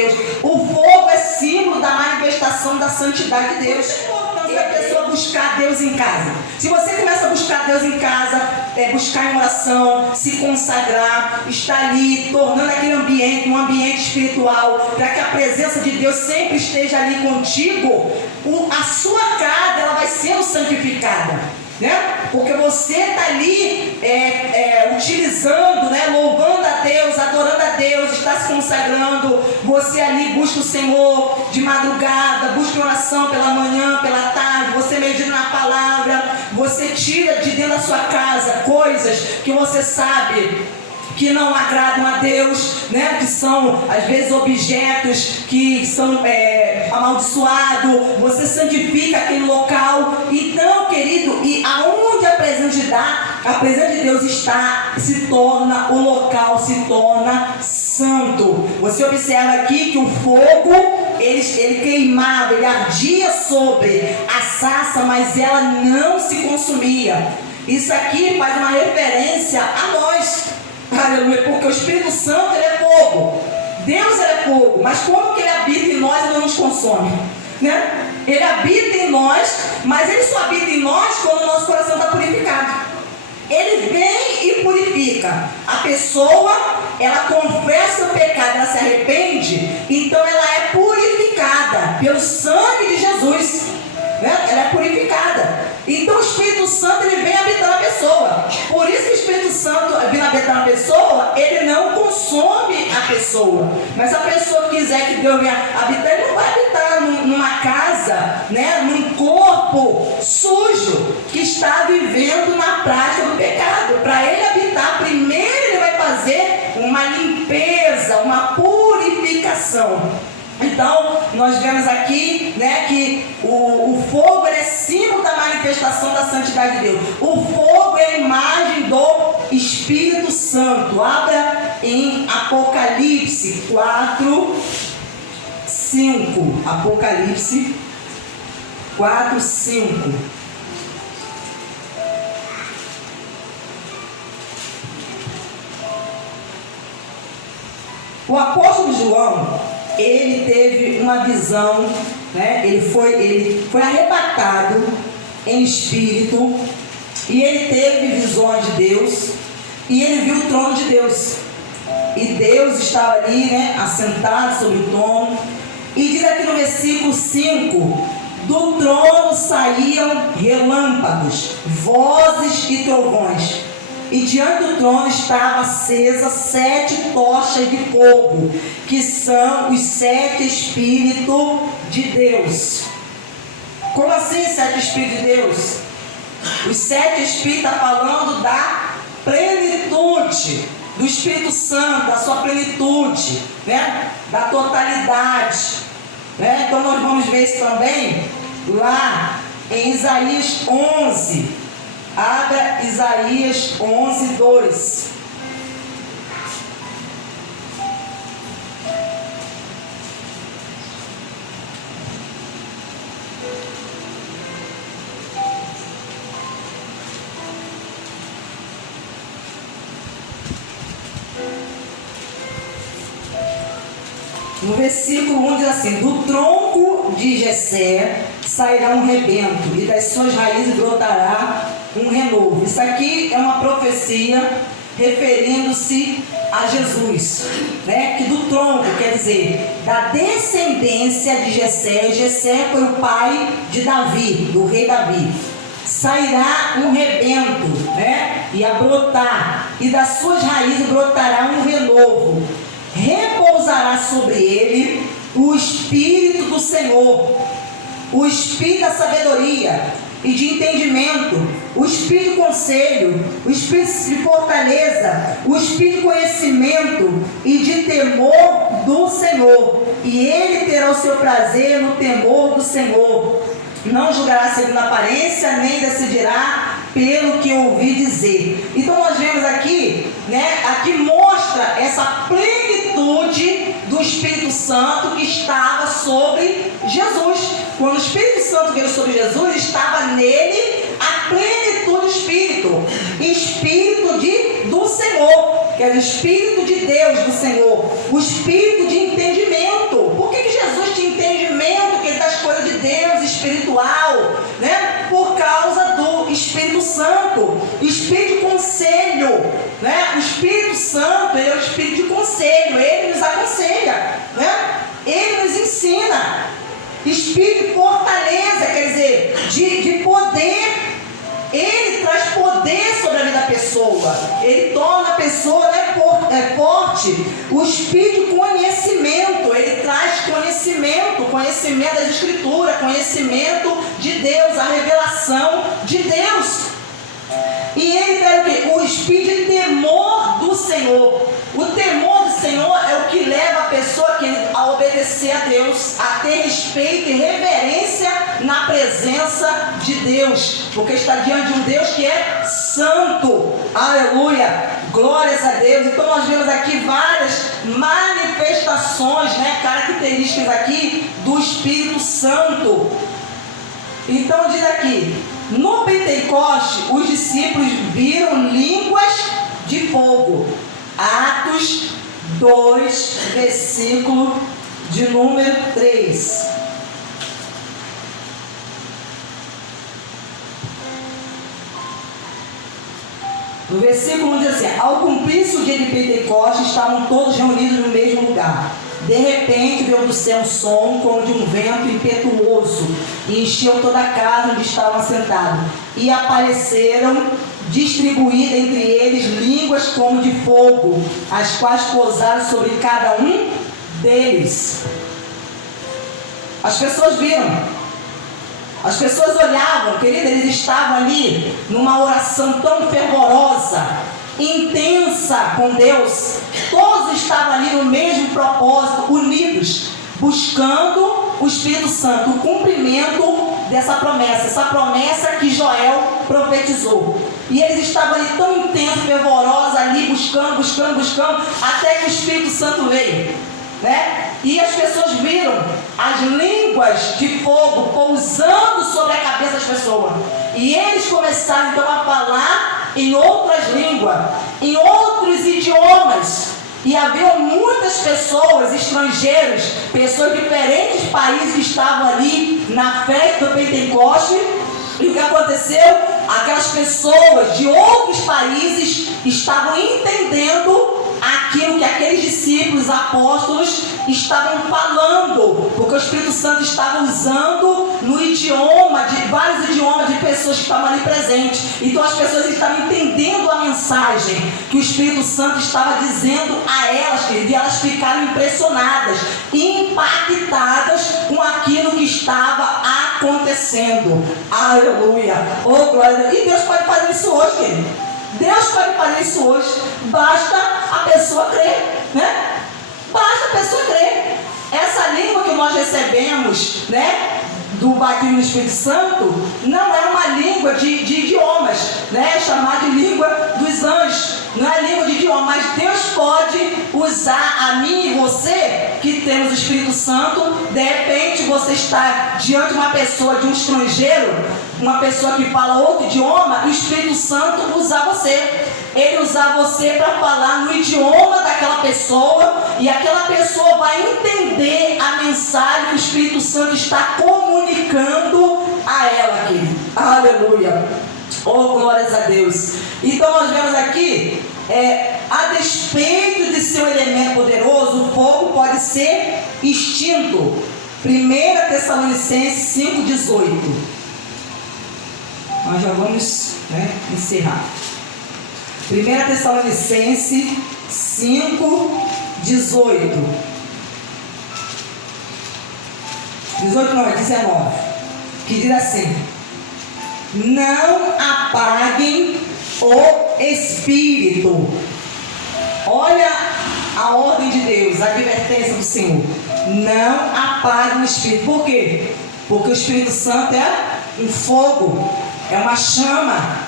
Deus. O fogo é símbolo da manifestação da santidade de Deus. E a pessoa buscar Deus em casa. Se você começa a buscar Deus em casa, buscar em oração, se consagrar, estar ali, tornando aquele ambiente um ambiente espiritual, para que a presença de Deus sempre esteja ali contigo, a sua casa ela vai sendo santificada, né? Porque você está ali utilizando, né? Louvando a Deus, adorando a Deus, está se consagrando. Você ali busca o Senhor de madrugada, busca oração pela manhã, pela tarde, você medita na palavra, você tira de dentro da sua casa coisas que você sabe que não agradam a Deus, né? Que são às vezes objetos que são amaldiçoados. Você santifica aquele local. Então, querido, e aonde a presença de Deus está, se torna, o local se torna santo. Você observa aqui que o fogo ele queimava, ele ardia sobre a sarça, mas ela não se consumia. Isso aqui faz uma referência a nós. Aleluia, porque o Espírito Santo ele é fogo, Deus ele é fogo, mas como que ele habita em nós e não nos consome, né? Ele habita em nós, mas ele só habita em nós quando o nosso coração está purificado. Ele vem e purifica a pessoa, ela confessa o pecado, ela se arrepende, então ela é purificada pelo sangue de Jesus, né? Ela é purificada. Então o Espírito Santo ele vem habitar na pessoa. Por isso que o Espírito Santo vem habitar na pessoa, ele não consome a pessoa. Mas se a pessoa quiser que Deus venha habitar, ele não vai habitar numa casa, né? Num corpo sujo que está vivendo na prática do pecado. Para ele habitar, primeiro ele vai fazer uma limpeza, uma purificação. Então, nós vemos aqui, né, que o fogo é símbolo da manifestação da santidade de Deus. O fogo é a imagem do Espírito Santo. Abra em Apocalipse 4, 5. Apocalipse 4, 5. O apóstolo João, ele teve uma visão, né? Ele foi arrebatado em espírito e ele teve visões de Deus e ele viu o trono de Deus e Deus estava ali, né? Assentado sobre o trono, e diz aqui no versículo 5: do trono saíam relâmpagos, vozes e trovões. E diante do trono estavam acesas 7 tochas de fogo, que são os 7 Espíritos de Deus. Como assim 7 Espíritos de Deus? Os 7 Espíritos está falando da plenitude do Espírito Santo, da sua plenitude, né? Da totalidade, né? Então nós vamos ver isso também lá em Isaías 11. Abra Isaías 11, 2. No versículo 1 diz assim: do tronco de Jessé sairá um rebento, e das suas raízes brotará um renovo. Isso aqui é uma profecia referindo-se a Jesus, né? Que do tronco, quer dizer, da descendência de Jessé. Jessé foi o pai de Davi, do rei Davi. Sairá um rebento, né? E a brotar, e das suas raízes brotará um renovo. Repousará sobre ele o Espírito do Senhor, o Espírito da sabedoria e de entendimento, o Espírito de conselho, o Espírito de fortaleza, o Espírito de conhecimento e de temor do Senhor. E ele terá o seu prazer no temor do Senhor. Não julgará segundo a aparência, nem decidirá pelo que ouvi dizer. Então nós vemos aqui, né? Aqui mostra essa plenitude do Espírito Santo que estava sobre Jesus. Quando o Espírito Santo veio sobre Jesus, estava nele a plenitude do Espírito. Espírito do Senhor, que é o Espírito de Deus do Senhor. O Espírito de entendimento. Espírito de fortaleza, quer dizer, de poder. Ele traz poder sobre a vida da pessoa. Ele torna a pessoa, né, forte. O Espírito de conhecimento. Ele traz conhecimento das Escrituras, conhecimento de Deus, a revelação de Deus. E ele dá o quê? O espírito de temor do Senhor. O temor do Senhor é o que leva a pessoa a obedecer a Deus, a ter respeito e reverência na presença de Deus, porque está diante de um Deus que é santo. Aleluia, glórias a Deus. Então nós vemos aqui várias manifestações, né, características aqui do Espírito Santo. Então diz aqui: no Pentecoste, os discípulos viram línguas de fogo. Atos 2, versículo de número 3. No versículo 1 diz assim: ao cumprir-se o dia de Pentecostes, estavam todos reunidos no mesmo lugar. De repente veio do céu um som como de um vento impetuoso e encheu toda a casa onde estavam assentados. E apareceram distribuídas entre eles línguas como de fogo, as quais pousaram sobre cada um deles. As pessoas viram, as pessoas olhavam, querida, eles estavam ali numa oração tão fervorosa, intensa com Deus. Todos estavam ali no mesmo propósito, unidos, buscando o Espírito Santo, o cumprimento dessa promessa, essa promessa que Joel profetizou. E eles estavam ali tão intensos, fervorosos, ali buscando, até que o Espírito Santo veio, né? E as pessoas viram as línguas de fogo pousando sobre a cabeça das pessoas. E eles começaram então a falar em outras línguas, em outros idiomas. E havia muitas pessoas, estrangeiros, pessoas de diferentes países que estavam ali na festa do Pentecoste. E o que aconteceu? Aquelas pessoas de outros países estavam entendendo aquilo que aqueles discípulos, apóstolos, estavam falando, porque o Espírito Santo estava usando no idioma, de vários idiomas de pessoas que estavam ali presentes. Então as pessoas estavam entendendo a mensagem que o Espírito Santo estava dizendo a elas, e elas ficaram impressionadas, impactadas com aquilo que estava acontecendo. Aleluia, oh glória a Deus. E Deus pode fazer isso hoje, querido. Deus pode fazer isso hoje. Basta a pessoa crer, né? Basta a pessoa crer. Essa língua que nós recebemos, né, do batismo no Espírito Santo, não é uma língua de idiomas, né? É chamada de língua dos anjos. Não é língua de idioma, mas Deus pode usar a mim e você, que temos o Espírito Santo. De repente você está diante de uma pessoa, de um estrangeiro, uma pessoa que fala outro idioma, e o Espírito Santo usar você. Ele usar você para falar no idioma daquela pessoa, e aquela pessoa vai entender a mensagem que o Espírito Santo está comunicando a ela aqui. Aleluia. Oh, glórias a Deus. Então nós vemos aqui, a despeito de ser um elemento poderoso, o fogo pode ser extinto. 1 Tessalonicenses 5,18. Nós já vamos, né, encerrar. 1 Tessalonicenses 5,18. 18 não, é 19. Que diz assim: não apaguem o Espírito. Olha a ordem de Deus, a advertência do Senhor. Não apaguem o Espírito. Por quê? Porque o Espírito Santo é um fogo, é uma chama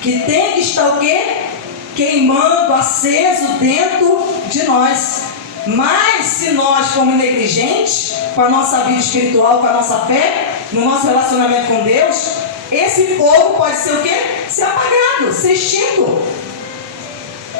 que tem que estar o quê? Queimando, aceso dentro de nós. Mas se nós formos negligentes com a nossa vida espiritual, com a nossa fé, no nosso relacionamento com Deus, esse fogo pode ser o quê? Ser apagado, ser extinto.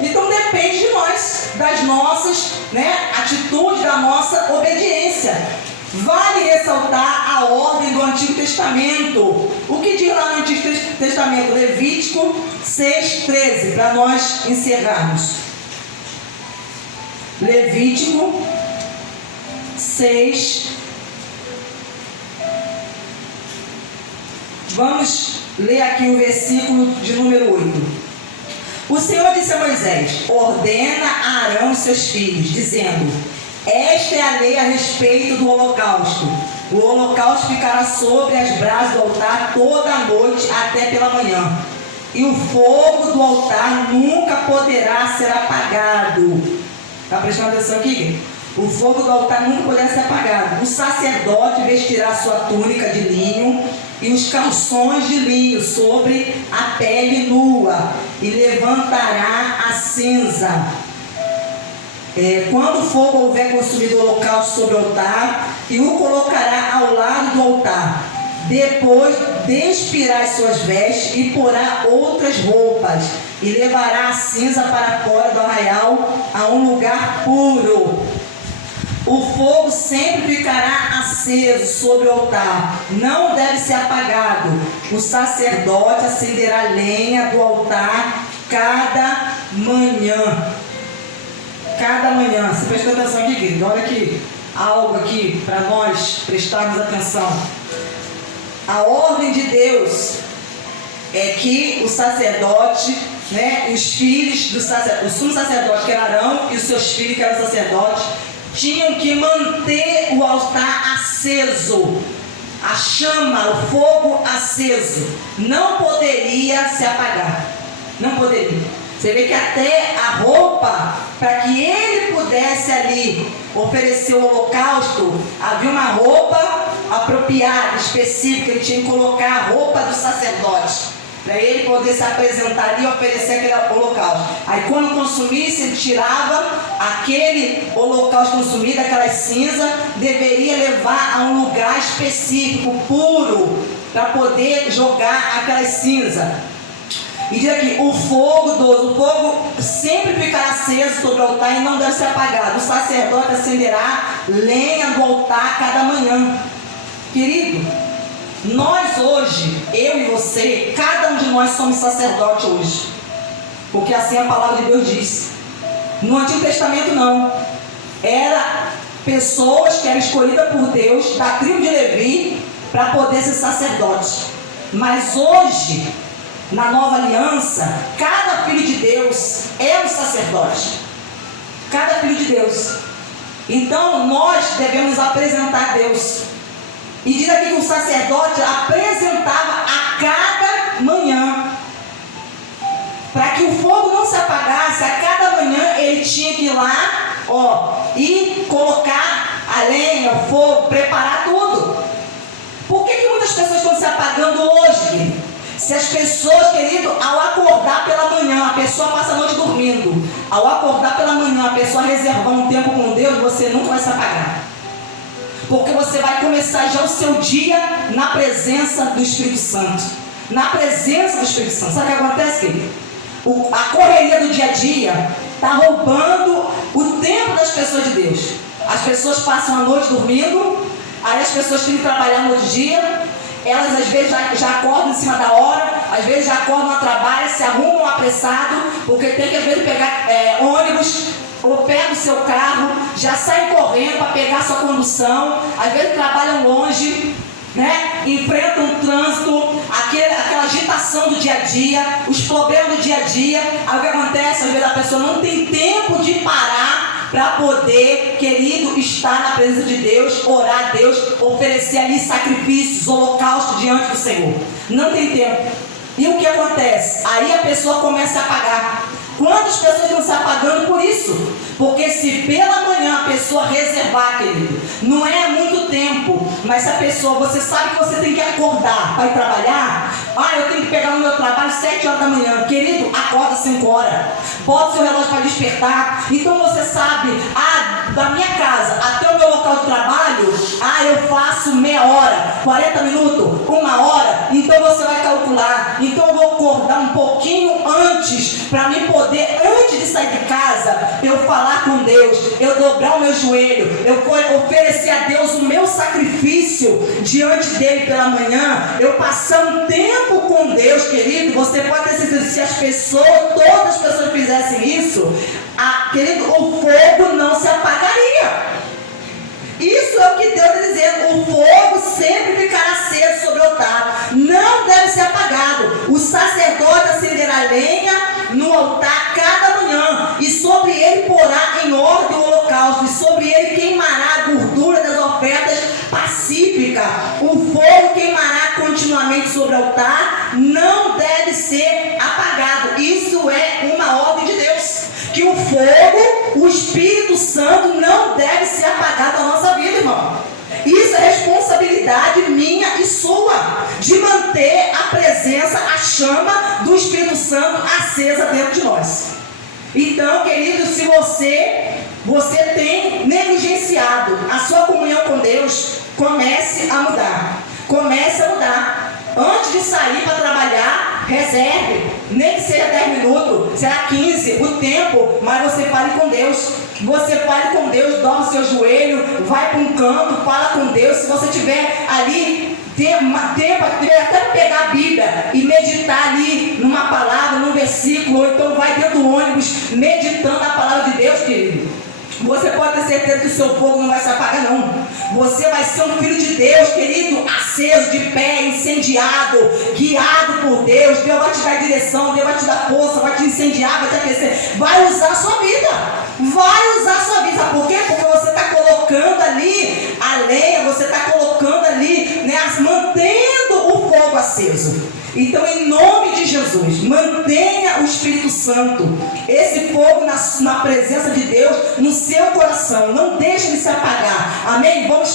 Então depende de nós, das nossas, né, atitudes, da nossa obediência. Vale ressaltar a ordem do Antigo Testamento. O que diz lá no Antigo Testamento? Levítico 6,13, para nós encerrarmos. Levítico 6, Vamos ler aqui o versículo de número 8. O Senhor disse a Moisés: ordena a Arão e seus filhos, dizendo: esta é a lei a respeito do holocausto. O holocausto ficará sobre as brasas do altar toda a noite até pela manhã. E o fogo do altar nunca poderá ser apagado. Está prestando atenção aqui? O fogo do altar nunca poderá ser apagado. O sacerdote vestirá sua túnica de linho e os calções de linho sobre a pele nua e levantará a cinza. Quando o fogo houver consumido o holocausto sobre o altar, e o colocará ao lado do altar. Depois despirá as suas vestes e porá outras roupas, e levará a cinza para fora do arraial a um lugar puro. O fogo sempre ficará aceso sobre o altar, não deve ser apagado. O sacerdote acenderá lenha do altar cada manhã. Cada manhã. Você prestou atenção aqui, querido? Olha aqui, algo aqui para nós prestarmos atenção. A ordem de Deus é que o sacerdote, os filhos do sacerdote, o sumo sacerdote que era Arão e os seus filhos que eram sacerdotes, tinham que manter o altar aceso, a chama, o fogo aceso, não poderia se apagar, não poderia. Você vê que até a roupa, para que ele pudesse ali oferecer o holocausto, havia uma roupa apropriada, específica, ele tinha que colocar a roupa do sacerdote, para ele poder se apresentar ali e oferecer aquele holocausto. Aí quando consumisse, ele tirava aquele holocausto consumido, aquela cinza, deveria levar a um lugar específico, puro, para poder jogar aquela cinza. E diz aqui, o fogo sempre ficará aceso sobre o altar e não deve ser apagado. O sacerdote acenderá lenha do altar cada manhã. Querido, nós hoje, eu e você, cada um de nós somos sacerdote hoje. Porque assim a palavra de Deus diz. No Antigo Testamento não. Era pessoas que eram escolhidas por Deus, da tribo de Levi, para poder ser sacerdote. Mas hoje, na nova aliança, cada filho de Deus é um sacerdote. Cada filho de Deus. Então nós devemos apresentar a Deus. E diz aqui que o sacerdote apresentava a cada manhã. Para que o fogo não se apagasse, a cada manhã ele tinha que ir lá, e colocar a lenha, o fogo, preparar tudo. Por que muitas pessoas estão se apagando hoje, querido? Se as pessoas, querido, ao acordar pela manhã, a pessoa passa a noite dormindo. Ao acordar pela manhã, a pessoa reservar um tempo com Deus, você nunca vai se apagar. Porque você vai começar já o seu dia na presença do Espírito Santo. Na presença do Espírito Santo. Sabe o que acontece, querido? A correria do dia a dia está roubando o tempo das pessoas de Deus. As pessoas passam a noite dormindo, aí as pessoas têm que trabalhar no outro dia. Elas às vezes já acordam em cima da hora, às vezes já acordam a trabalho, se arrumam apressado, porque tem que às vezes pegar ônibus, ou pega o seu carro, já sai correndo para pegar a sua condução, às vezes trabalham longe, enfrentam o trânsito, aquela agitação do dia a dia, os problemas do dia a dia. Aí o que acontece? Às vezes a pessoa não tem tempo de parar para poder, querido, estar na presença de Deus, orar a Deus, oferecer ali sacrifícios, holocaustos diante do Senhor. Não tem tempo. E o que acontece? Aí a pessoa começa a apagar. Quantas pessoas estão se apagando por isso? Porque se pela manhã a pessoa reservar, querido, não é muito tempo, mas se a pessoa, você sabe que você tem que acordar para ir trabalhar, eu tenho que pegar no meu trabalho 7 horas da manhã, querido, acorda 5 horas, bota o seu relógio para despertar. Então você sabe, da minha casa até o meu local de trabalho, eu faço meia hora, 40 minutos, 1 hora, então você vai calcular, então eu vou acordar um pouquinho antes, para mim poder, antes de sair de casa, eu falar com Deus, eu dobrar o meu joelho, eu oferecer a Deus o meu sacrifício diante dele pela manhã, eu passar um tempo com Deus, querido. Você pode ter certeza, se as pessoas, todas as pessoas fizessem isso, querido, o fogo não se apagaria. Isso é o que Deus está dizendo, o fogo sempre ficará aceso sobre o altar, não O sacerdote acenderá lenha no altar cada manhã, e sobre ele porá em ordem o holocausto, e sobre ele queimará a gordura das ofertas pacíficas. O fogo queimará continuamente sobre o altar, não deve ser apagado. Isso é uma ordem de Deus, que o fogo, o Espírito Santo, não deve ser apagado da nossa vida, irmão. Isso é responsabilidade minha e sua, de manter a presença, a chama do Espírito Santo acesa dentro de nós. Então, querido, se você tem negligenciado a sua comunhão com Deus, comece a mudar. Comece a mudar. Antes de sair para trabalhar, reserve, nem que seja 10 minutos, será 15, o tempo, mas você fale com Deus. Você fale com Deus, dobra o seu joelho, vai para um canto, fala com Deus. Se você tiver ali tempo até pegar a Bíblia e meditar ali numa palavra, num versículo, ou então vai dentro do ônibus meditando a palavra de Deus, querido. Você pode ter certeza que o seu fogo não vai se apagar, não. Você vai ser um filho de Deus, querido, aceso, de pé, incendiado, guiado por Deus. Deus vai te dar direção, Deus vai te dar força, vai te incendiar, vai te aquecer. Vai usar a sua vida. Vai usar a sua vida. Sabe por quê? Porque você está colocando ali a lenha, você está colocando ali, né, mantendo o fogo aceso. Então, em nome de Jesus, mantenha o Espírito Santo, esse fogo na presença de Deus, no seu coração. Não deixe ele se apagar. Amém? Vamos